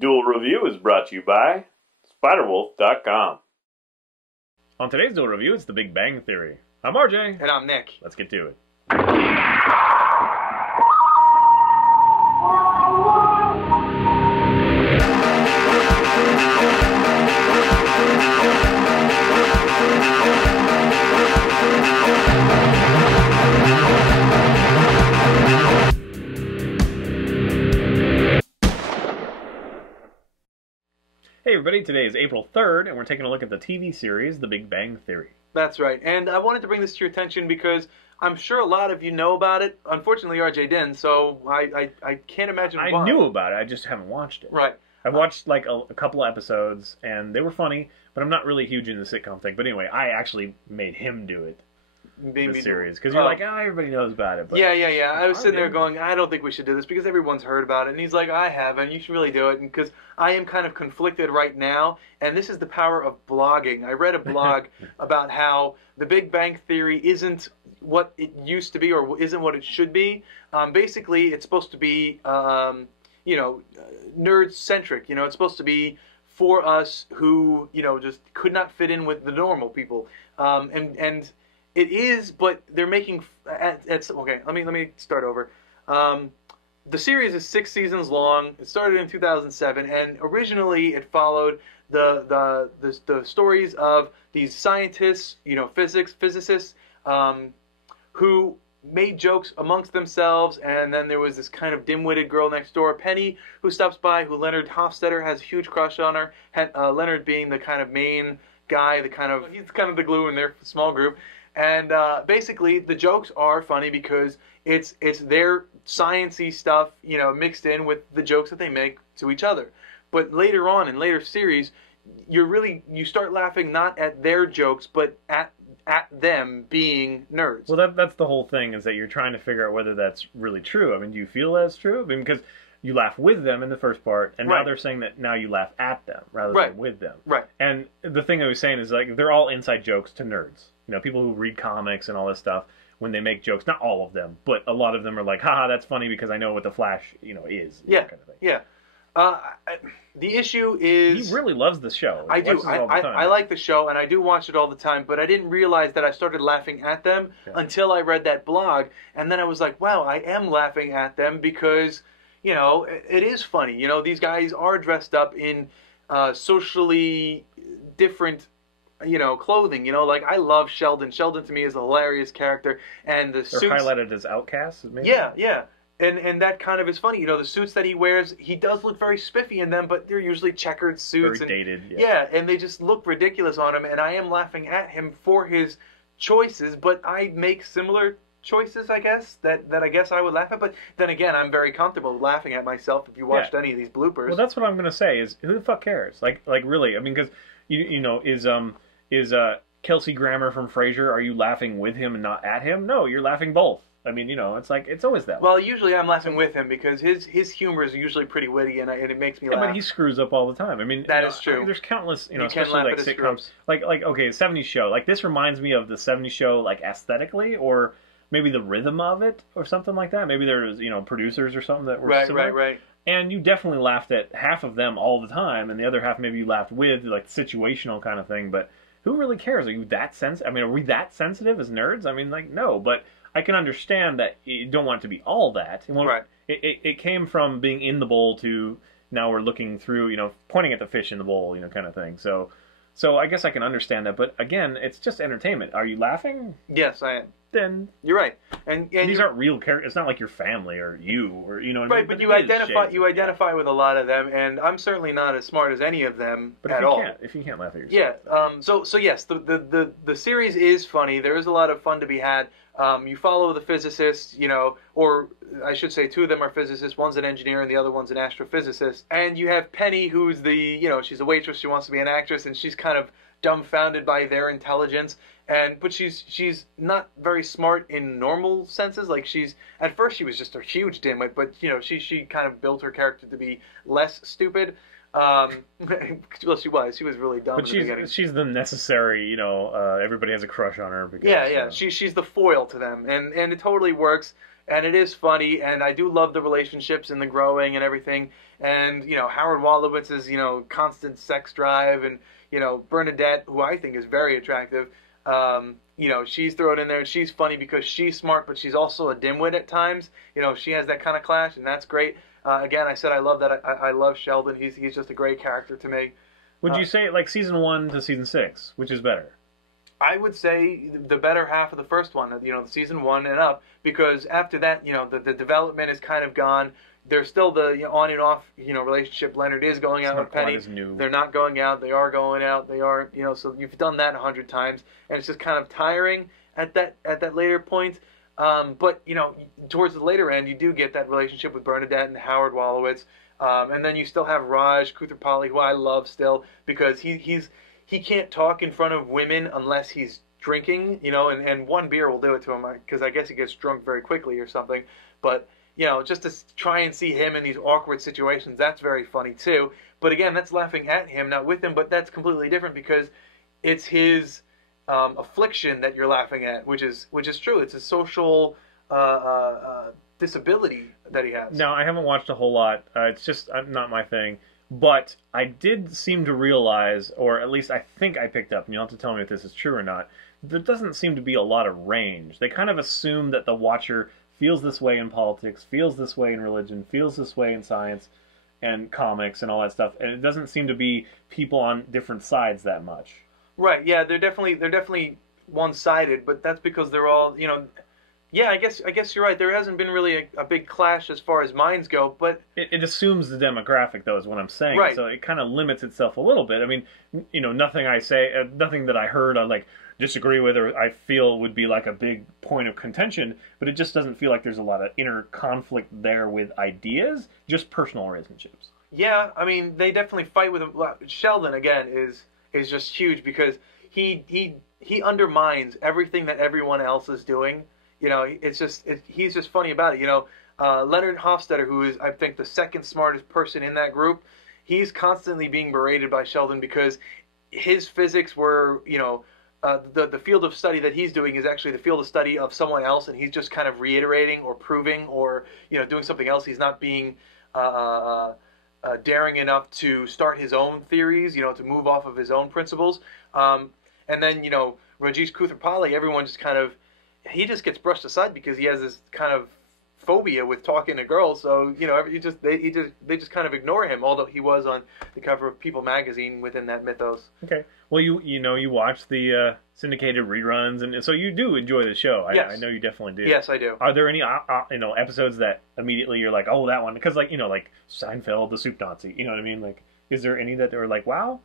Duel Review is brought to you by SpiderWolf.com. On today's Duel Review, it's The Big Bang Theory. I'm RJ. And I'm Nick. Let's get to it. Hey everybody, today is April 3rd, and we're taking a look at the TV series, The Big Bang Theory. That's right, and I wanted to bring this to your attention because I'm sure a lot of you know about it. Unfortunately, RJ didn't, so I can't imagine why. I knew about it, I just haven't watched it. Right. I watched like a couple of episodes, and they were funny, but I'm not really huge in the sitcom thing. But anyway, I actually made him do it. The series, because you're like, everybody knows about it. But yeah. I was sitting there going, I don't think we should do this because everyone's heard about it. And he's like, I haven't. You should really do it. And because I am kind of conflicted right now, and this is the power of blogging. I read a blog about how the Big Bang Theory isn't what it used to be or isn't what it should be. Basically, it's supposed to be, nerd-centric. It's supposed to be for us who, just could not fit in with the normal people. And it is, but they're making. Okay, let me start over. The series is 6 seasons long. It started in 2007, and originally it followed the stories of these scientists, physicists, who made jokes amongst themselves, and then there was this kind of dim-witted girl next door, Penny, who stops by, who Leonard Hofstadter has a huge crush on her. Leonard being the kind of main guy, he's kind of the glue in their small group. And basically, the jokes are funny because it's their science-y stuff, mixed in with the jokes that they make to each other. But later on, in later series, you start laughing not at their jokes, but at them being nerds. Well, that's the whole thing, is that you're trying to figure out whether that's really true. I mean, do you feel that's true? I mean, because you laugh with them in the first part, and now they're saying that now you laugh at them rather than with them. Right. And the thing I was saying is, like, they're all inside jokes to nerds. People who read comics and all this stuff, when they make jokes, not all of them, but a lot of them are like, haha, that's funny because I know what the Flash, is. Yeah, kind of thing. Yeah. The issue is... He really loves the show. I do. I like the show, and I do watch it all the time, but I didn't realize that I started laughing at them until I read that blog, and then I was like, wow, I am laughing at them because, it is funny. These guys are dressed up in socially different clothing, like I love Sheldon. Sheldon to me is a hilarious character, and the suits... They're highlighted as outcasts, maybe? Yeah. And that kind of is funny. The suits that he wears, he does look very spiffy in them, but they're usually checkered suits. Very dated, Yeah, and they just look ridiculous on him, and I am laughing at him for his choices, but I make similar choices, I guess, that I guess I would laugh at. But then again, I'm very comfortable laughing at myself if you watched any of these bloopers. Well, that's what I'm going to say, is who the fuck cares? Like really, I mean, because, is Kelsey Grammer from Frasier, are you laughing with him and not at him? No, you're laughing both. I mean, it's like, it's always that way. Well, usually I'm laughing with him because his humor is usually pretty witty and it makes me laugh. But he screws up all the time. I mean, that is true. I mean, there's countless, you especially like sitcoms. Like, okay, a 70s show. Like, this reminds me of the 70s show, like, aesthetically, or maybe the rhythm of it, or something like that. Maybe there's, producers or something that were similar. Right. And you definitely laughed at half of them all the time, and the other half maybe you laughed with, like, situational kind of thing, but who really cares? Are you that sensitive? I mean, are we that sensitive as nerds? I mean, like, no, but I can understand that you don't want it to be all that. It came from being in the bowl to now we're looking through, pointing at the fish in the bowl, kind of thing. So I guess I can understand that, but again, it's just entertainment. Are you laughing? Yes, I am. Then you're right, and these aren't real characters. It's not like your family or you or what I mean? Right, but you identify with a lot of them, and I'm certainly not as smart as any of them at all. If you can't laugh at yourself. Yeah. So yes, the series is funny. There is a lot of fun to be had. You follow the physicists, or I should say 2 of them are physicists. One's an engineer and the other one's an astrophysicist. And you have Penny, who's she's a waitress. She wants to be an actress, and she's kind of dumbfounded by their intelligence. But she's not very smart in normal senses. Like at first she was just a huge dimwit, but she kind of built her character to be less stupid. Well, she was really dumb. But she's the necessary, everybody has a crush on her. Because, she's the foil to them, and it totally works. and it is funny, and I do love the relationships and the growing and everything. And Howard Wolowitz's constant sex drive, and Bernadette, who I think is very attractive. She's thrown in there, and she's funny because she's smart, but she's also a dimwit at times. She has that kind of clash, and that's great. Again, I said I love that. I love Sheldon. He's just a great character to me. Would you say like season 1 to season 6, which is better? I would say the better half of the first one, the season 1 and up, because after that, the development is kind of gone. There's still the on and off, relationship. Leonard is going out with Penny. They're not going out. They are going out. They are, so you've done that 100 times, and it's just kind of tiring at that later point. But towards the later end, you do get that relationship with Bernadette and Howard Wolowitz, and then you still have Raj Koothrappali, who I love still because he can't talk in front of women unless he's drinking, and one beer will do it to him because I guess he gets drunk very quickly or something. But just to try and see him in these awkward situations, that's very funny too. But again, that's laughing at him, not with him. But that's completely different because it's his affliction that you're laughing at, which is true. It's a social disability that he has. No, I haven't watched a whole lot. It's just not my thing. But I did seem to realize, or at least I think I picked up, and you'll have to tell me if this is true or not, there doesn't seem to be a lot of range. They kind of assume that the watcher feels this way in politics, feels this way in religion, feels this way in science and comics and all that stuff, and it doesn't seem to be people on different sides that much. Right, yeah, they're definitely one-sided, but that's because they're all, yeah, I guess you're right. There hasn't been really a big clash as far as minds go, but it assumes the demographic, though, is what I'm saying. Right. So it kind of limits itself a little bit. I mean, nothing I say, nothing that I heard, I disagree with, or I feel would be like a big point of contention. But it just doesn't feel like there's a lot of inner conflict there with ideas, just personal relationships. Yeah, I mean, they definitely fight with him. Sheldon again is just huge because he undermines everything that everyone else is doing. He's just funny about it. Leonard Hofstadter, who is, I think, the second smartest person in that group, he's constantly being berated by Sheldon because his physics were, the field of study that he's doing is actually the field of study of someone else, and he's just kind of reiterating or proving or, doing something else. He's not being daring enough to start his own theories, to move off of his own principles. And then, Rajesh Koothrappali, everyone just kind of, he just gets brushed aside because he has this kind of phobia with talking to girls. So they just kind of ignore him. Although he was on the cover of People magazine within that mythos. Okay. Well, you watch the syndicated reruns, and so you do enjoy the show. Yes. I know you definitely do. Yes, I do. Are there any episodes that immediately you're like, oh, that one? Because like Seinfeld, the Soup Nazi. You know what I mean? Like, is there any that are like, wow?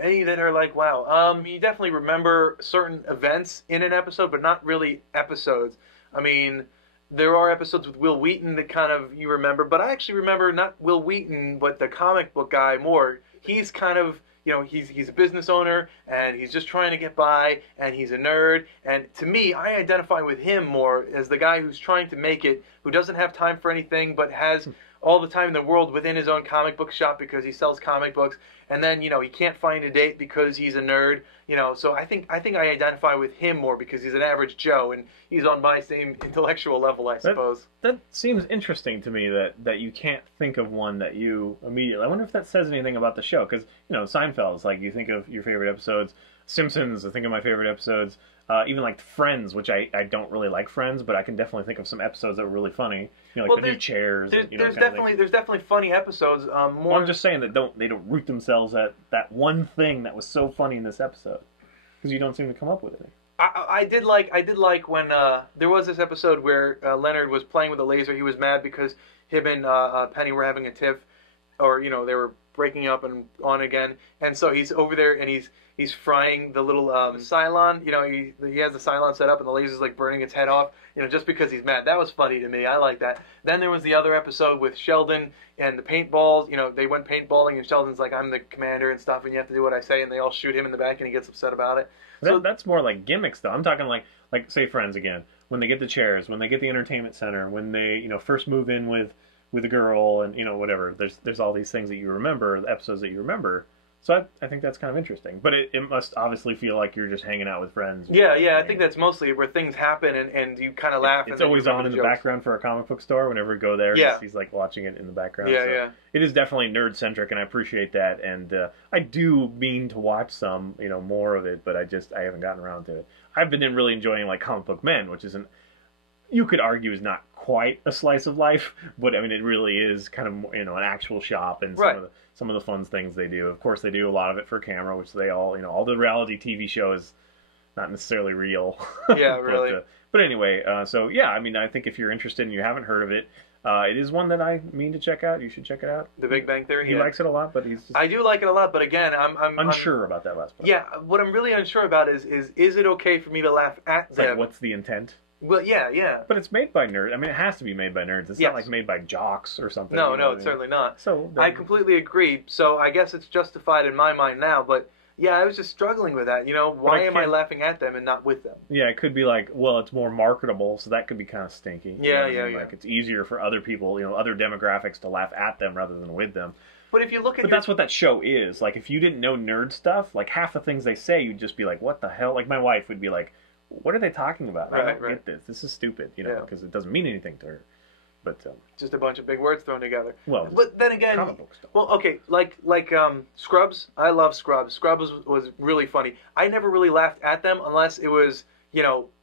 Any that are like, wow. You definitely remember certain events in an episode, but not really episodes. I mean, there are episodes with Will Wheaton that kind of you remember, but I actually remember not Will Wheaton, but the comic book guy more. He's kind of, he's a business owner, and he's just trying to get by, and he's a nerd. And to me, I identify with him more as the guy who's trying to make it, who doesn't have time for anything, but has all the time in the world within his own comic book shop because he sells comic books. And then, he can't find a date because he's a nerd. So I think I identify with him more because he's an average Joe, and he's on my same intellectual level, I suppose. That seems interesting to me that you can't think of one that you immediately... I wonder if that says anything about the show, because, Seinfeld's, like, you think of your favorite episodes. Simpsons, I think of my favorite episodes. Even like Friends, which I don't really like Friends, but I can definitely think of some episodes that were really funny. The new chairs. There's definitely funny episodes. Well, I'm just saying that they don't root themselves at that one thing that was so funny in this episode, because you don't seem to come up with it. I did like when there was this episode where Leonard was playing with a laser. He was mad because him and Penny were having a tiff, or they were breaking up and on again, and so he's over there and he's frying the little Cylon. He has the Cylon set up and the laser's like burning its head off, just because he's mad. That was funny to me. I like that. Then there was the other episode with Sheldon and the paintballs. They went paintballing and Sheldon's like, I'm the commander and stuff, and you have to do what I say, and they all shoot him in the back and he gets upset about it. So that's more like gimmicks, though. I'm talking like say Friends again. When they get the chairs, when they get the entertainment center, when they first move in with a girl, and whatever. There's all these things that you remember, the episodes that you remember. So I think that's kind of interesting. But it must obviously feel like you're just hanging out with friends. Yeah, I think that's mostly where things happen and you kind of laugh. It's always on in the background for a comic book store. Whenever we go there, yeah. he's like watching it in the background. Yeah, so yeah. It is definitely nerd-centric, and I appreciate that. And I do mean to watch some, more of it, but I haven't gotten around to it. I've been really enjoying like Comic Book Men, which isn't, you could argue is not quite a slice of life, but I mean it really is kind of an actual shop and some of the fun things they do. Of course, they do a lot of it for camera, which they all the reality TV shows not necessarily real. Yeah, really. But anyway, so yeah, I mean I think if you're interested and you haven't heard of it, it is one that I mean to check out. You should check it out. The Big Bang Theory. He likes it a lot, but he's just I do like it a lot, but again, I'm unsure about that last part. Yeah, what I'm really unsure about is it okay for me to laugh at them? Like, what's the intent? Well, yeah. But it's made by nerds. I mean, it has to be made by nerds. It's not like made by jocks or something. No, it's certainly not. So I completely agree. So I guess it's justified in my mind now. But yeah, I was just struggling with that. Why am I laughing at them and not with them? Yeah, it could be like, well, it's more marketable, so that could be kind of stinky. Yeah. Like it's easier for other people, other demographics to laugh at them rather than with them. But if you look at that's what that show is. Like, if you didn't know nerd stuff, like half the things they say, you'd just be like, what the hell? Like my wife would be like, what are they talking about? I don't get this. This is stupid, because it doesn't mean anything to her. But just a bunch of big words thrown together. Well, but then again, comic book stuff. Well, okay, like Scrubs. I love Scrubs. Scrubs was really funny. I never really laughed at them unless it was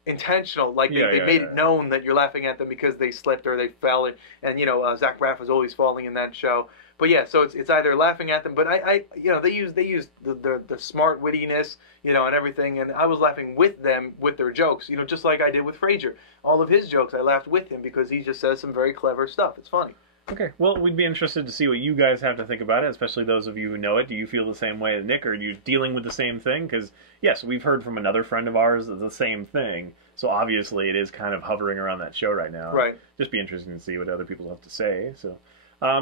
intentional. Like they made it known that you're laughing at them because they slipped or they fell, and Zach Braff was always falling in that show. But yeah, so it's either laughing at them, but they use the smart wittiness, and everything, and I was laughing with them with their jokes, just like I did with Frasier. All of his jokes, I laughed with him because he just says some very clever stuff. It's funny. Okay, well, we'd be interested to see what you guys have to think about it, especially those of you who know it. Do you feel the same way as Nick, or are you dealing with the same thing? Because, yes, we've heard from another friend of ours the same thing, so obviously it is kind of hovering around that show right now. Right. Just be interesting to see what other people have to say, so...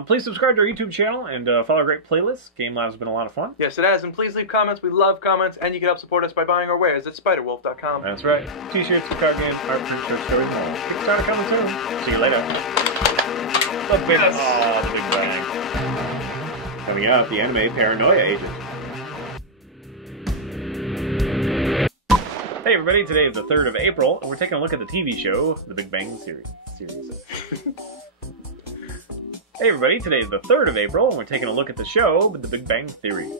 please subscribe to our YouTube channel and follow our great playlists. Game Lab's been a lot of fun. Yes, it has. And please leave comments. We love comments. And you can help support us by buying our wares at spiderwolf.com. That's right. T-shirts, card games, art, print, short stories, and more. Kickstarter coming soon. See you later. The Big Bang. Coming out, the anime Paranoia Agent. Hey everybody, today is the 3rd of April, and we're taking a look at the TV show, The Big Bang series. Hey everybody, today is the 3rd of April, and we're taking a look at the show, The Big Bang Theory.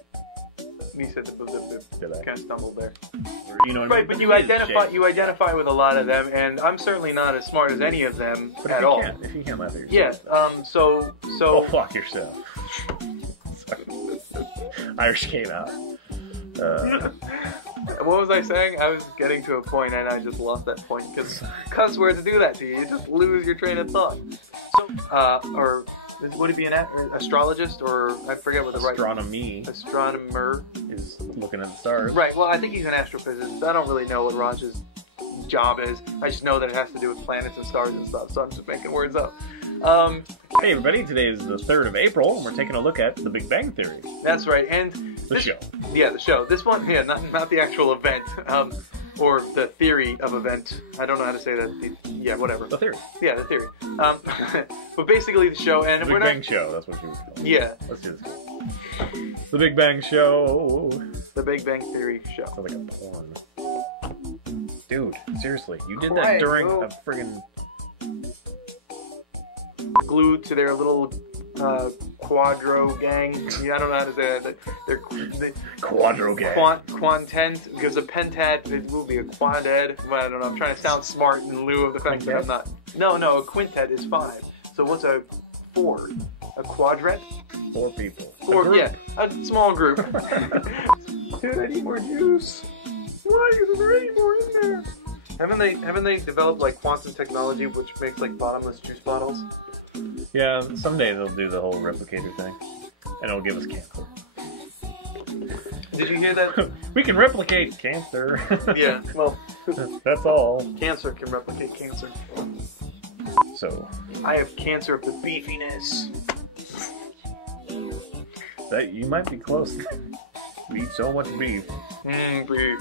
You said the kind of stumbled there. Right, but you identify with a lot of them, and I'm certainly not as smart as any of them at all. If you can't laugh at yourself. Yeah, so... Oh, fuck yourself. Irish came out. What was I saying? I was getting to a point and I just lost that point because cuss words do that to you. You just lose your train of thought. So, or would it be an astrologist, or I forget what the right... Astronomer is looking at the stars. Right, well, I think he's an astrophysicist. I don't really know what Raj's job is. I just know that it has to do with planets and stars and stuff, so I'm just making words up. Hey everybody, today is the 3rd of April, and we're taking a look at The Big Bang Theory. That's right, and... The show. Yeah, the show. This one, not the actual event, or the theory of event. I don't know how to say that. Yeah, whatever. The theory. Yeah, the theory. But basically the show, and The Big Bang Show, that's what you would call it. Yeah. Let's do this. The Big Bang Show. The Big Bang Theory show. Sounds like a porn. Dude, seriously, you did that during a friggin'... Glued to their little quadro gang. Yeah, I don't know how to say that. They're quadro gang. Quantent, because a pentat, it will be a quaded. Well, I don't know. I'm trying to sound smart in lieu of the fact that I'm not. No, a quintet is 5. So what's a 4? A quadret? 4 people. 4, yeah. A small group. Dude, I need more juice. Why? Because there any more in there. Haven't they developed like quantum technology which makes like bottomless juice bottles? Yeah, someday they'll do the whole replicator thing, and it'll give us cancer. Did you hear that? We can replicate cancer. Yeah, well, that's all. Cancer can replicate cancer. So I have cancer of the beefiness. That you might be close. We eat so much beef. Beef.